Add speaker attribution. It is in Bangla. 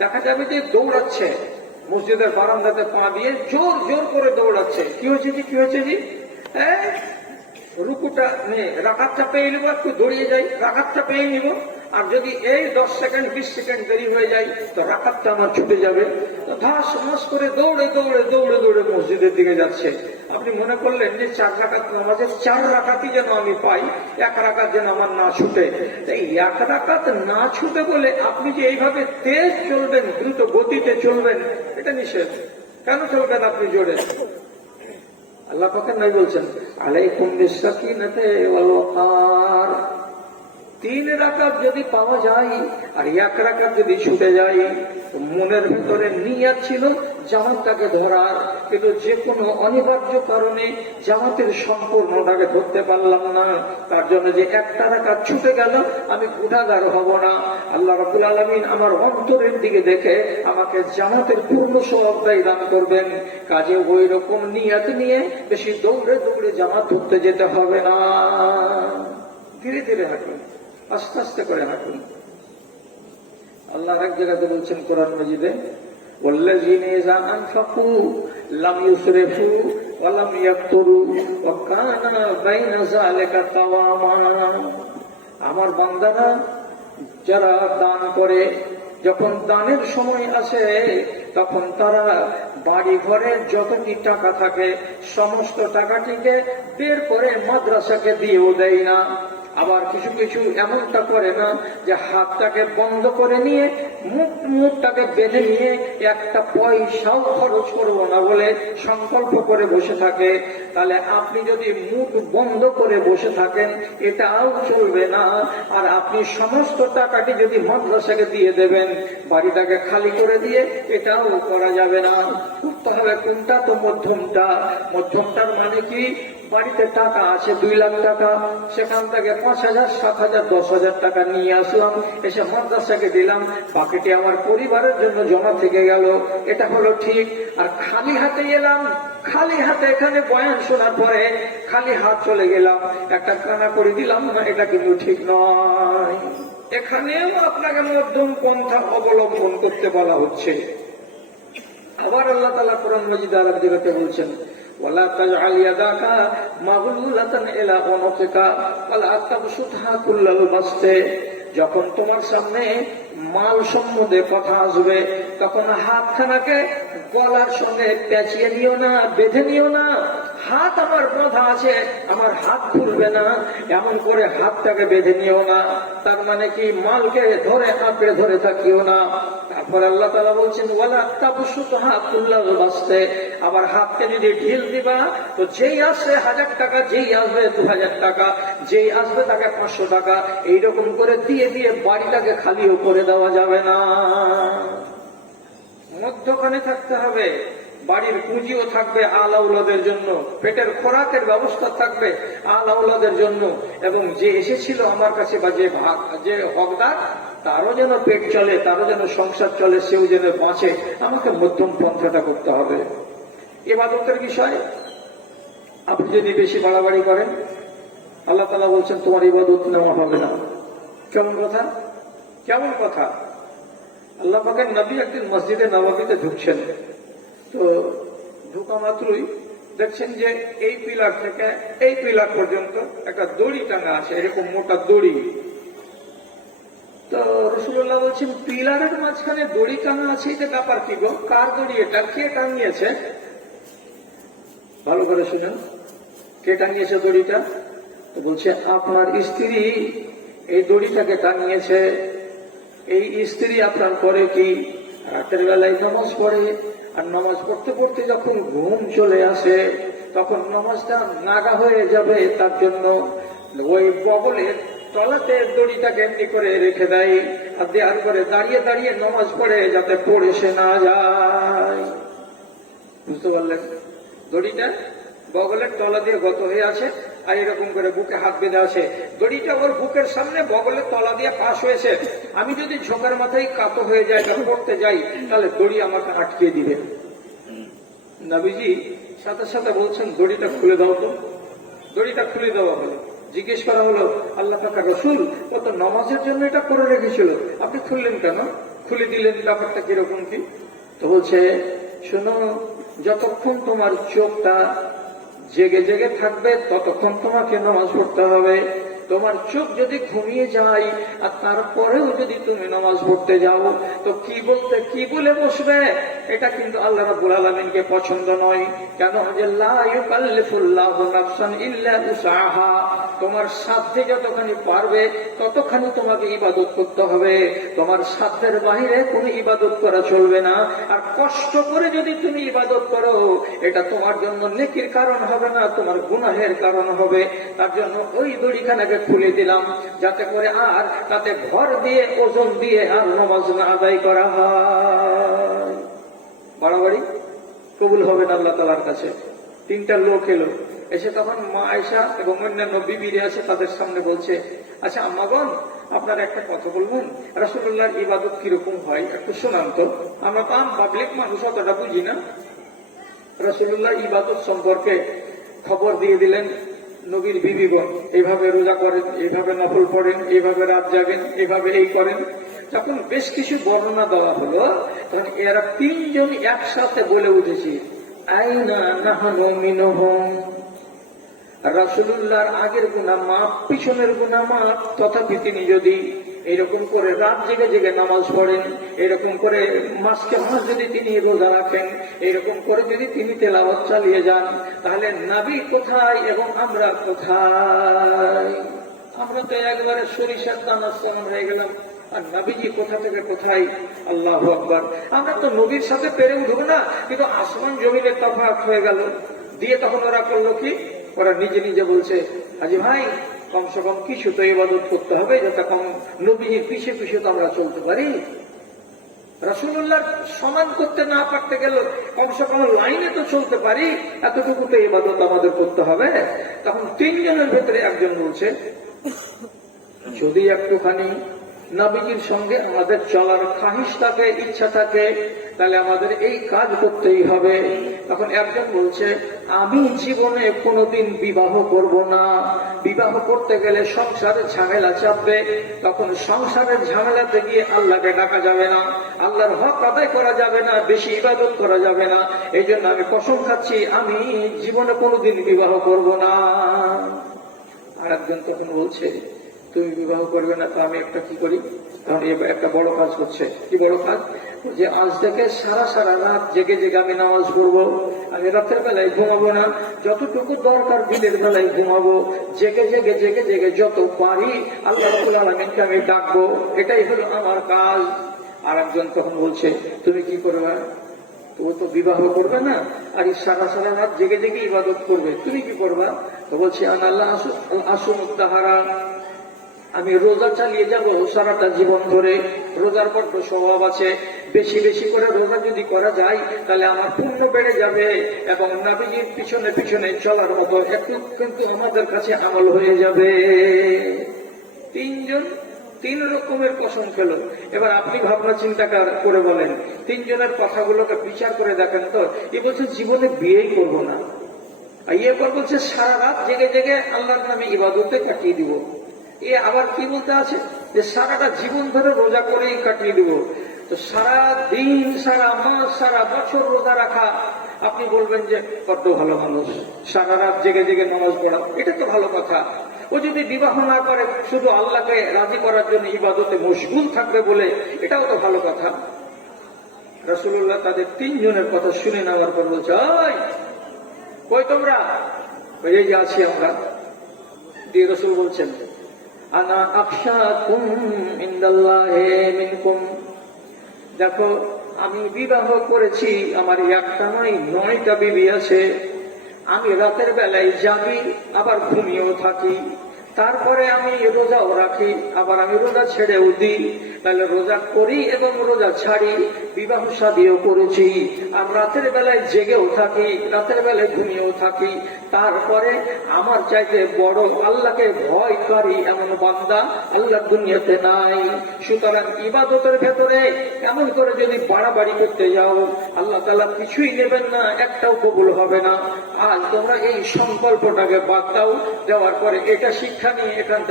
Speaker 1: দেখা যাবে যে দৌড়াচ্ছে। মসজিদের বারান্দাতে পা দিয়ে জোর জোর করে দৌড়াচ্ছে। কি হয়েছে কি হয়েছে জি? রুকুটা নিয়ে রাখাতটা পেয়ে নিবো, একটু দৌড়িয়ে যাই। রাখাতটা পেয়ে নিব। আর যদি এই দশ সেকেন্ড, বিশ সেকেন্ড দেরি হয়ে যায়, তো রাখাতটা আমার ছুটে যাবে। তো ধাস, মাস করে দৌড়ে দৌড়ে দৌড়ে মসজিদের দিকে যাচ্ছে। আপনি মনে করলেন যে চার রাখাত নামাজের চার রাখাতই যেন আমি পাই, এক রাখাত যেন আমার না ছুটে। এই এক রাখাত না ছুটে বলে আপনি যে এইভাবে তেজ চলবেন, দ্রুত গতিতে চলবেন, এটা নিষেধ। কেন চলবেন আপনি জোরে? আল্লাহ পাকের নাই বলছেন, আলাইকুম ওয়াল ওয়াকার তিন রাকাত যদি পাওয়া যায় আর এক রাকাত যদি ছুটে যায় মনের ভেতরে নিয়াত ছিল জামাতটাকে ধরার। কিন্তু যে কোনো অনিবার্য কারণে জামাতের সম্পূর্ণটাকে ধরতে পারলাম না। তার জন্য যে একটা রাকাত ছুটে গেল, আমি গুণাগার হব না। আল্লাহ রাবুল আলমিন আমার অন্তরের দিকে দেখে আমাকে জামাতের পূর্ণ স্বভাবটাই দান করবেন। কাজে ওই রকম নিয়াত নিয়ে বেশি দৌড়ে দৌড়ে জামাত ধরতে যেতে হবে না। ধীরে ধীরে হাঁটুন। আস্তে আস্তে করে হাঁটুন আল্লাহ এক জায়গাতে বলছেন কোরআন মজিদে والذين إذا أنفقوا لم يسرفوا ولم يقتروا وكان بين ذلك قواما আমার বান্দারা যারা দান করে যখন দানের সময় আসে তখন তারা বাড়ি ঘরে যতটি টাকা থাকে সমস্ত টাকাটিকে বের করে মাদ্রাসাকে দিয়েও দেয় না আবার কিছু কিছু এমনটা করে না যে হাতটাকে বন্ধ করে নিয়ে, মুখ মুখটাকে বেঁধে নিয়ে একটা পয়সাও খরচ করব না বলে সংকল্প করে বসে থাকে। তাহলে আপনি যদি মুখ বন্ধ করে বসে থাকেন, এটাও চলবে না। আর আপনি সমস্ত টাকাটি যদি মাদ্রাসাকে দিয়ে দেবেন, বাড়িটাকে খালি করে দিয়ে, এটাও করা যাবে না। তাহলে কোনটা তো মধ্যমটা? মধ্যমটার মানে কি? বাড়িতে টাকা আছে দুই লাখ টাকা, সেখান থেকে পাঁচ হাজার, সাত হাজার, দশ হাজার টাকা নিয়ে আসলাম। এসে মাদ্রাসাকে দিলাম। বাকিটি আমার পরিবারের জন্য জমা থেকে গেল। এটা হলো ঠিক। আর খালি হাতে এলাম। খালি হাতে এখানে বয়ান শোনার পরে খালি হাত চলে গেলাম। একটা কানা করে দিলাম এটা কিন্তু ঠিক নয়। এখানেও আপনাকে মধ্যম পন্থা অবলম্বন করতে বলা হচ্ছে। আবার আল্লাহ তালা কোরআন মজিদ আরব জগতে বলছেন ولا تجعل يدك مغلولة إلى عنقك ولا تبسطها كل البسط যখন তোমার সামনে মাল সম্বন্ধে কথা আসবে তখন হাতখানাকে গলার সঙ্গে পেঁচিয়ে নিও না বেঁধে নিও না হাত আমার বাঁধা আছে আমার হাত খুলবে না এমন করে হাতটাকে বেঁধে নিও না তার মানে কি মালকে ধরে আঁকড়ে ধরে থাকিও না তারপর আল্লাহ তালা বলছেন, ওয়ালা তাপসুত হাত তুল্লাহ বাঁচতে আবার হাতকে যদি ঢিল দিবা, তো যেই আসবে হাজার টাকা, যেই আসবে দু হাজার টাকা, যেই আসবে তাকে পাঁচশো টাকা। এইরকম করে দিয়ে দিয়ে বাড়িটাকে খালিও করে দেওয়া যাবে না। মধ্যখানে থাকতে হবে। বাড়ির পুঁজিও থাকবে আলাউলাদের জন্য। পেটের খোরাকের ব্যবস্থা থাকবে আলাউলাদের জন্য। এবং যে এসেছিল আমার কাছে বা যে ভাগ যে হকদার তারও যেন পেট চলে, তারও যেন সংসার চলে, সেও যেন বাঁচে, আমাকে মধ্যম পন্থাটা করতে হবে। এবাদতের বিষয়, আপনি যদি বেশি বাড়াবাড়ি করেন, আল্লাহ তালা বলছেন, তোমার ইবাদত নেওয়া হবে না। কেমন কথা? কেমন কথা? আল্লাহ পাকের নবী একদিন মসজিদে নবাবিতে ঢুকছেন। তো ঢুকা মাত্রই দেখছেন যে এই পিলার থেকে, এই পিলার পর্যন্ত একটা দড়ি টাঙা আছে, এরকম মোটা দড়ি। তো রসুল্লাহ বলছেন, পিলারের মাঝখানে দড়ি আছে, এটা ব্যাপার কি গো? কার দড়ি এটা? কে টাঙিয়েছে? ভালো করে শুনেন। কে টাঙিয়েছে দড়িটা? তো বলছে, আপনার স্ত্রী এই দড়িটাকে টাঙিয়েছে। এই স্ত্রী আপনার করে কি রাতের বেলায় নামাজ পড়ে? আর নামাজ পড়তে পড়তে যখন ঘুম চলে আসে, তখন নামাজটা নাগা হয়ে যাবে। তার জন্য ওই বগলের তলাতে দড়িটাকে এমনি করে রেখে দেয় আর দেওয়ার করে দাঁড়িয়ে দাঁড়িয়ে নামাজ পড়ে যাতে পড়ে সে না যায়। বুঝতে পারলেন? দড়িটা বগলের তলা দিয়ে গত হয়ে আছে আর এরকম করে বুকে হাত বেঁধে আছে। দড়িটা ওর বুকের সামনে বগলের তলা দিয়ে পাশ হয়েছে। আমি যদি ঝোঁকার মাথায় কাতো হয়ে যায় বা পড়তে যাই, তাহলে দড়ি আমাকে আটকিয়ে দিবে। নবীজি সাথে সাথে বলছেন, দড়িটা খুলে দাও তো। দড়িটা খুলে দেওয়া হলো। জিজ্ঞেস করা হলো, আল্লাহ পাকা রসুল, কত নমাজের জন্য এটা করে রেখেছিল? আপনি খুললেন কেন? খুলে দিলেন ব্যাপারটা কীরকম কি? তো বলছে, শোনো, যতক্ষণ তোমার চোখটা জেগে জেগে থাকবে, ততক্ষণ তোমাকে নামাজ পড়তে হবে। তোমার চোখ যদি ঘুমিয়ে যায়, আর তারপরেও যদি তুমি নামাজ পড়তে যাও, তো কি বলতে, কি বলে বসবে? এটা কিন্তু আল্লাহ রাব্বুল আলামিনকে পছন্দ নয়। কেন? যে ইল্লা তোমার সাধ্যে যতখানি পারবে, ততখানি তোমাকে ইবাদত করতে হবে। তোমার সাধ্যের বাইরে কোনো ইবাদত করা চলবে না। আর কষ্ট করে যদি তুমি ইবাদত করো, এটা তোমার জন্য নেকির কারণ হবে না, তোমার গুনাহের কারণ হবে। তার জন্য ওই দড়িখানাকে খুলে দিলাম, যাতে করে আর তাতে ভর দিয়ে ওজন দিয়ে আর নমাজ আদায় করা হয়। বাড়াবাড়ি? কবুল হবে আল্লাহ তালার কাছে। তিনটা লোক এলো। এসে তখন মা আয়সা এবং অন্যান্য বিবিরে আছে তাদের সামনে বলছে আচ্ছা আম্মাগন আপনারা একটা কথা বলবেন? রাসুল্লাহর ইবাদত কীরকম হয়? একটু শোনান তো। আমরা তো পাবলিক মানুষ, অতটা বুঝি না। রসুল্লাহ ইবাদত সম্পর্কে খবর দিয়ে দিলেন নবীর বিবিগণ এইভাবে রোজা করেন, এইভাবে নফল পড়েন, এইভাবে রাত জাগেন, এইভাবে এই করেন। যখন বেশ কিছু বর্ণনা দেওয়া হলো, তখন এরা তিনজন একসাথে বলে উঠেছে রাসুল্লাহর আগের গুণা মাপ, পিছনের গুণা মাপ, তথাপি তিনি যদি এরকম করে রাত জেগে জেগে নামাজ পড়েন, এরকম করে মাসকে মাস যদি তিনি রোজা রাখেন, এরকম করে যদি তিনি তেলাওয়াত চালিয়ে যান, তাহলে নাবি কোথায় এবং আমরা কোথায়? আমরা তো একবারে সরিষার দানা হয়ে গেলাম, আর নাবিজি কোথা থেকে কোথায়? আল্লাহ আকবর। আমরা তো নবীর সাথে পেরে উঠবো না, কিন্তু আসমান জমিনের তফাৎ হয়ে গেল। দিয়ে তখন ওরা করল কি? ওরা নিজে নিজে বলছে, হাজি ভাই কমসে কম কিছু তো ইবাদত করতে হবে যাতে কম পিছিয়ে পিছিয়ে তো আমরা চলতে পারি। রসুল্লাহ সমান করতে না পারতে গেল কমসে কম লাইনে তো চলতে পারি এতটুকু তো ইবাদত আমাদের করতে হবে। তখন তিনজনের ভেতরে একজন বলছে, যদি একটুখানি নবীজির সঙ্গে আমাদের চলার খাহিস থাকে, ইচ্ছা থাকে, তাহলে আমাদের এই কাজ করতেই হবে। তখন একজন বলছে, আমি জীবনে কোনোদিন বিবাহ করব না। বিবাহ করতে গেলে সংসারে ঝামেলা চাপবে। তখন সংসারের ঝামেলাতে গিয়ে আল্লাহকে ডাকা যাবে না। আল্লাহর হক আদায় করা যাবে না, বেশি ইবাদত করা যাবে না। এই জন্য আমি কসম খাচ্ছি, আমি জীবনে কোনোদিন বিবাহ করব না। আর একজন তখন বলছে তুমি বিবাহ করবে না, তো আমি একটা কি করি? তখন একটা বড় কাজ করছে কি বড় কাজ? যে আজ থেকে সারা সারা রাত জেগে জেগে আমি নামাজ পড়ব, আমি রাতের বেলায় ঘুমাবো না। যতটুকু দরকার দিনের বেলায় ঘুমাবো, জেগে জেগে জেগে জেগে যত পারি আল্লাহ আলমিনকে আমি ডাকবো, এটাই হলো আমার কাজ। আর একজন তখন বলছে, তুমি কি করবে? ও তো বিবাহ করবে না, আর এই সারা সারা রাত জেগে জেগে ইবাদত করবে। তুমি কি করবা? তো বলছি, আন আল্লাহ আসু মুদাহারা আমি রোজা চালিয়ে যাব সারাটা জীবন ধরে। রোজার বড্ড স্বভাব আছে। বেশি বেশি করে রোজা যদি করা যায়, তাহলে আমার পুণ্য বেড়ে যাবে এবং নাবিজির পিছনে পিছনে চলার মতো একটু কিন্তু আমাদের কাছে আমল হয়ে যাবে। তিনজন, তিন রকমের কসম খেল। এবার আপনি ভাবনা চিন্তা কর- বলেন। তিনজনের কথাগুলোকে বিচার করে দেখেন তো। এ বলছে, জীবনে বিয়েই করব না। আর এরপর বলছে, সারা রাত জেগে জেগে আল্লাহর নামে ইবাদতে কাটিয়ে দিব। এ আবার কি বলতে আছে? যে সারাটা জীবন ধরে রোজা করেই কাটিয়ে দিব। তো সারা দিন সারা মাস সারা বছর রোজা রাখা আপনি বলবেন যে কত ভালো মানুষ। সারা রাত জেগে জেগে নামাজ পড়া এটা তো ভালো কথা। ও যদি বিবাহ না করে শুধু আল্লাহকে রাজি করার জন্য ইবাদতে মশগুল থাকবে বলে এটাও তো ভালো কথা। রসুল্লাহ তাদের তিনজনের কথা শুনে নেওয়ার পর বলছে "ওই, তোমরা? এই যে আছি আমরা। দিয়ে রসুল বলছেন আনা দেখো, আমি বিবাহ করেছি, আমার একটা নয় নয়টা বিবি আছে। আমি রাতের বেলায় যাবি আবার ঘুমিয়েও থাকি। তারপরে আমি রোজাও রাখি, আবার আমি রোজা ছেড়েও দিই। তাহলে রোজা করি এবং রোজা ছাড়ি, বিবাহ সাদিও করেছি। আর রাতের বেলায় জেগেও থাকি, রাতের বেলায় ঘুমিয়েও থাকি। তারপরে আমার চাইতে বড় আল্লাহকে ভয় করি এমন বান্দা আল্লাহ দুনিয়াতে নাই। সুতরাং ইবাদতের ভেতরে এমন করে যদি বাড়াবাড়ি করতে যাও, আল্লাহ তালা কিছুই নেবেন না, একটাও কবুল হবে না। আজ তোমরা এই সংকল্পটাকে বাদ দাও, দেওয়ার পরে এটা শিক্ষা নিয়ে এখান থেকে